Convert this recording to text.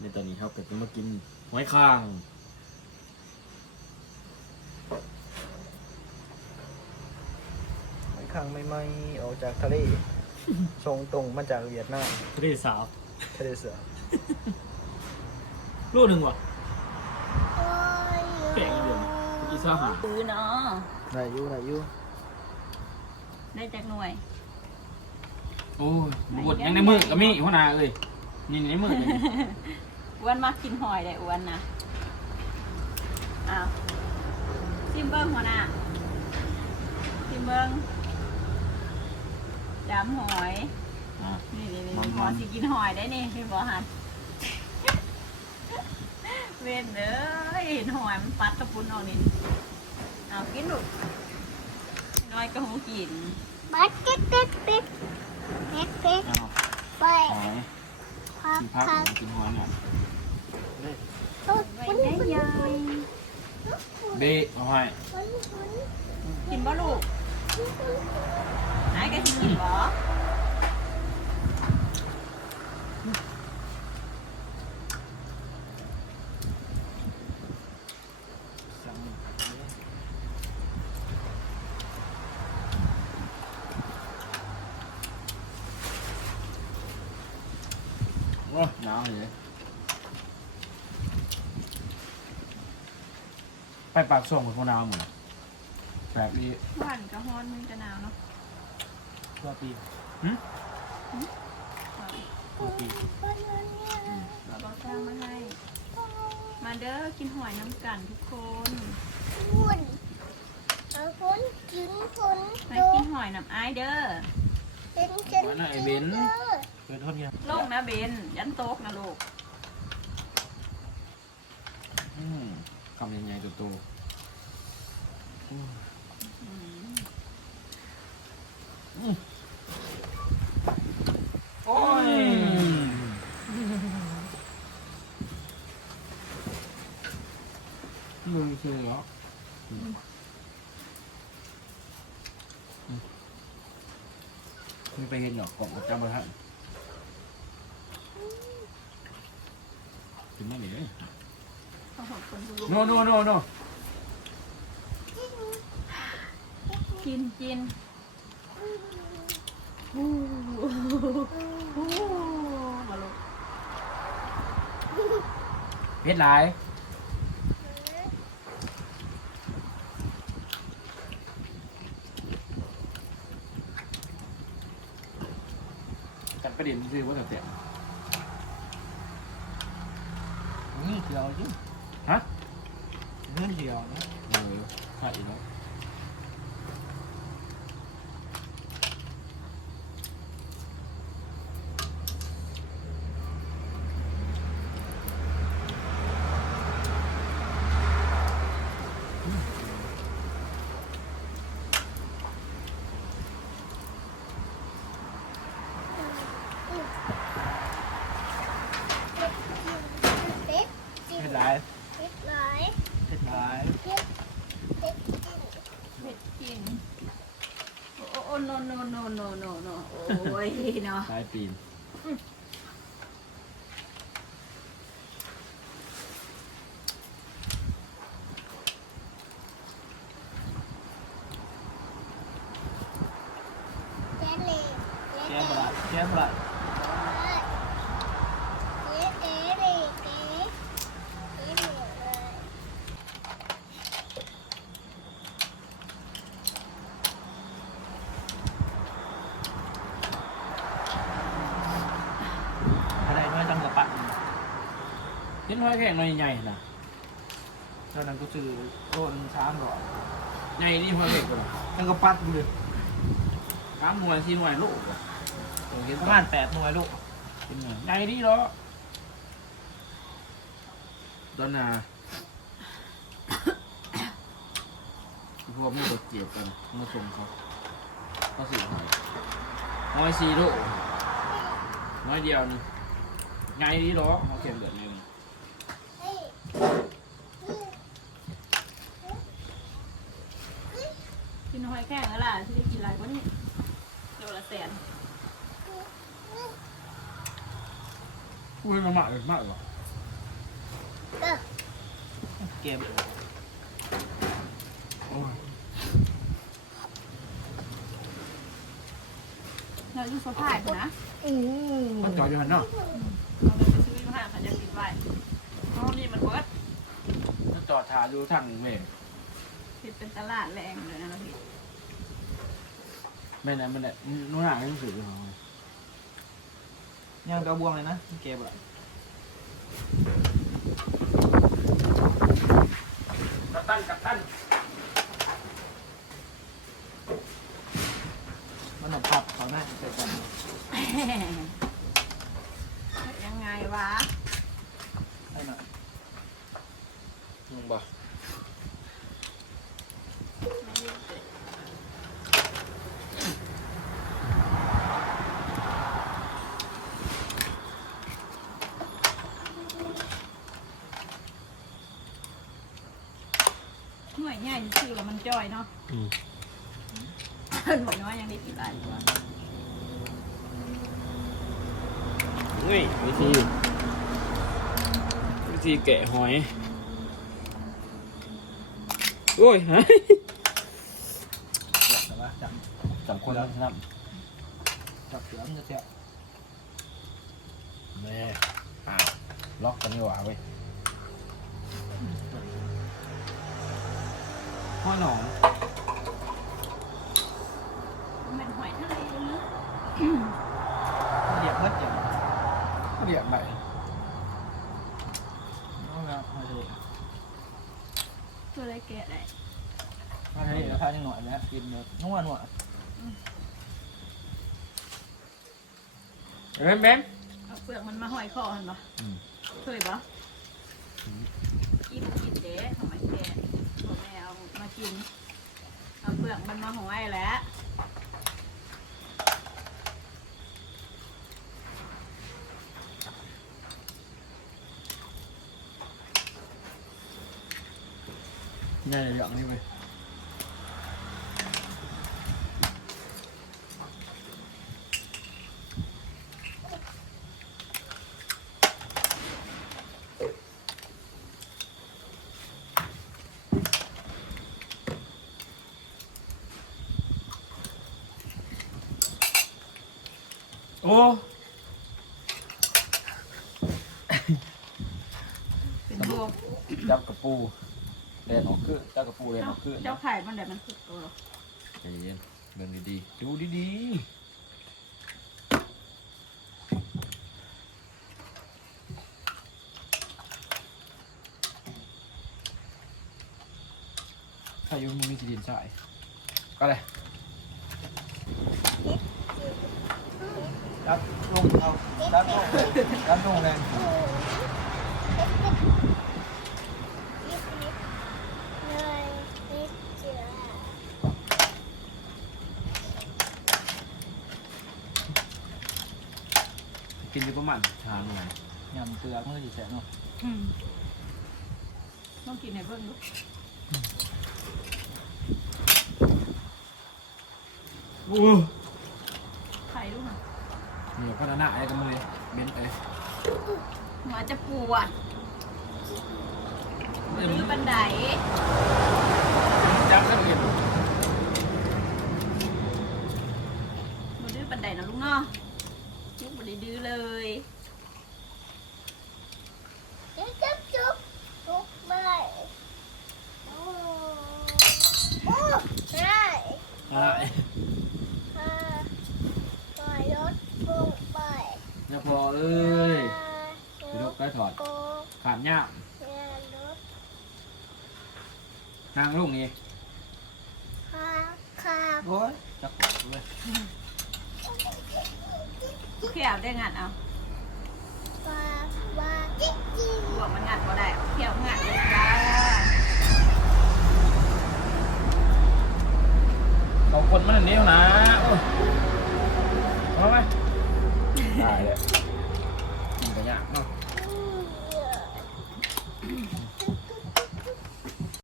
ในตอนนี้ครับก็จะมากินหอยข้างหอยคังใหม่ๆออกจากทะเลส่งตรงมาจากเวียดนามทะเลสาบทะเลเสือลูกหนึ่งว่ะแปลงเดือนอีซ่าหาซื้อเนาะได้อยู่ได้อยู่ได้จากหน่วย โอ้ยบวชยังในมือก็มีหัวหน้าเอ้ยนี่ในมือเลย อ้วนมากินหอยได้อ้วนนะอ้าวซิมเบิ้งหัวหน้าซิมเบิ้งจำหอยอะ นี่นี่นี่มันๆหอสิกินหอยได้นี่พี่บอหันเว้นเด้อเห็นหอยมันปัดกระปุนออกนี่เอากินลูกน้อยก็หูกิน บัดเป็ดเป็ดเป็ดเป็ดเป็ดอ้าวไปหอยพั กกินพักพักกินหอยเนี่ยตุ๊ดไว้คุณได้คุณยายเบะเอาหอยคุณคุณกินบ่ลูกไหนายก็สิกินบ่ สั่ง โอ้ยหนาวเลยไปปากส่งกับคนหนาวหมดแบบนี้หวานก็ฮ้อนมันจะหนาวเนาะตัวปีคุณคุณเนี่ยเราก็สร้างมาให้ มาเด้อกินหอยน้ำกันทุกคนคุณเอาคุณกินคุณไปดูกินหอยน้ำอายเด้อ มาหน่อยเบนเปิดเท่านี้ลงนะเบนยันโต๊กนะลูกอืมคำใหญ่ๆตัวโต อืม โอ้ยมึงคือเหรอไม่ไป เห็นหรอกกล่องประจำประทันถึงไม่เหนียวขอบคุณทุกโนโนโนโนกินกินฮู้ฮู้มาลูกเพชรหลายจัดป ระเด็นซื้อว่าแต่เสียนี่เดียวจริงฮะเงื่อนเดียวนะเออใช่แล้ว เป็ด เฮ็ดหลาย เป็ดไหล เฮ็ดหลาย เป็ดเป็ดกิน เผ็ดกิน โอ้โอ้โน no no no โนโนโอ้ยเนาะ สายปีน แจ๊เลย แก้บลาดแก้บลาด เจ๊เจ๊เลยเจ๊เจ๊เลย อะไรน้อยตั้งกระปัด เห็ นห้อยแข็งหน่อยใหญ่นะตอนนั้นก็ซื้อโลนึงสามร้อยใหญ่นี่ห้อยแข็งกว่าตั้งกระปัดเลยสามหน่วยสี่หน่วยลูกประมาณแปดหน่วยลูกเป็นไงใหญ่ดีเหรอตอนน่ะพวกไม่ตกเกี่ยวกันมาส่งเขาเขาสี่หน่อยน้อยสี่ลูกน้อยเดียวนึงใหญ่ดีเหรอเขาเข็มเดือดนึงเฮ้ย กินห อยแครงแล้วล่ะที่ได้กินหลายกว่านี้โลละแสนพูดมากเลยมากเหรอเเกมโอ้ยเราอยู่สะพายพุ่นนะอืมมันจอดอยู่หันเนาะเราเลยไปซื้อมาห้าพันจะกินไว้เพราะนี่มันเบิดมันจอดถ่ายอยู่ทางเว้ยผิดเป็นตลาดแรงเลยนะเราผิด แม่ได้ไม่ได้นู่นหน่ะนี่สื่อของย่างกระบวงเลยนะเก็บอะกัปตันกัปตันมันหนักขับเขาหน้าเสร็จก่อน ยังไงวะ ให้หน่อย มึงบ่ ไม่รู้สิหน่วยใหญ่ชื่อแล้วมัน จ้อยเนาะอืมหน่วยน้อยยังได้กี่บาทวะนี่วิธีวิธีแกะหอย โอ้ยฮะแต่ว่าจับสามคนแล้วนะจับเสือมันจะเสียแม่อ้าวล็อกกันนี่หว่าเว้ย พ่อหนองมันหอยทะเลเนอะเหยียบเพิ่อย่างเรียกใหม่น้องนะมาเลยตัวอะไรแกะได้มาเลยราคาหน่อยแล้วกินแบบนัวนัวเบ้มเบ้มเอาเปลือกมันมาหอยคอเห็นปะอืมเคยปะกินกินเด้ของไอ้แกะของแม่เอามากิ นเอาเปลือกมันมาหอยแล้วนี่เรื่องนี้ไป โอ้เป็นพวกจับกระปูเรียนออกคือจับกระปูเรียนออกคือเจ้าไข่มันเดี๋ยวมันสุดตัวหรอกใจเย็นเดินดีๆดูดีๆถ้าอยู่มึงมีสีดินใช่ก็เลย จับลงเอาจับลงจับลงแรงเลยนิดเจือกินอยู่ประมาณชาหน่วยยำเกลือมันก็จะแสบเนาะอืมต้องกินในเบิ้งลูกโอ้ เหนียวก็น่าไอ้กันเลยเบนเอ้ยหัวจะปวดหรือบันไดจับกันเก็บมือดื้อบันไดนะลูกเนาะลูกบันไดดื้อเลยจุ๊บจุ๊บจุ๊บจุ๊บไปโอ้โอ้ได้อะไรค่ะปล่ อยรถปุ้งไปเนี่ยพอเอ้ยไปยกได้ถอดโกขาดยากเรียนรถทางลูกนี่ค่ะค่ะโอ้ยจับเลยเขี่ยวได้งัดเอาปลาปลาจิ๊กจิ๊กบวกมันงัดก็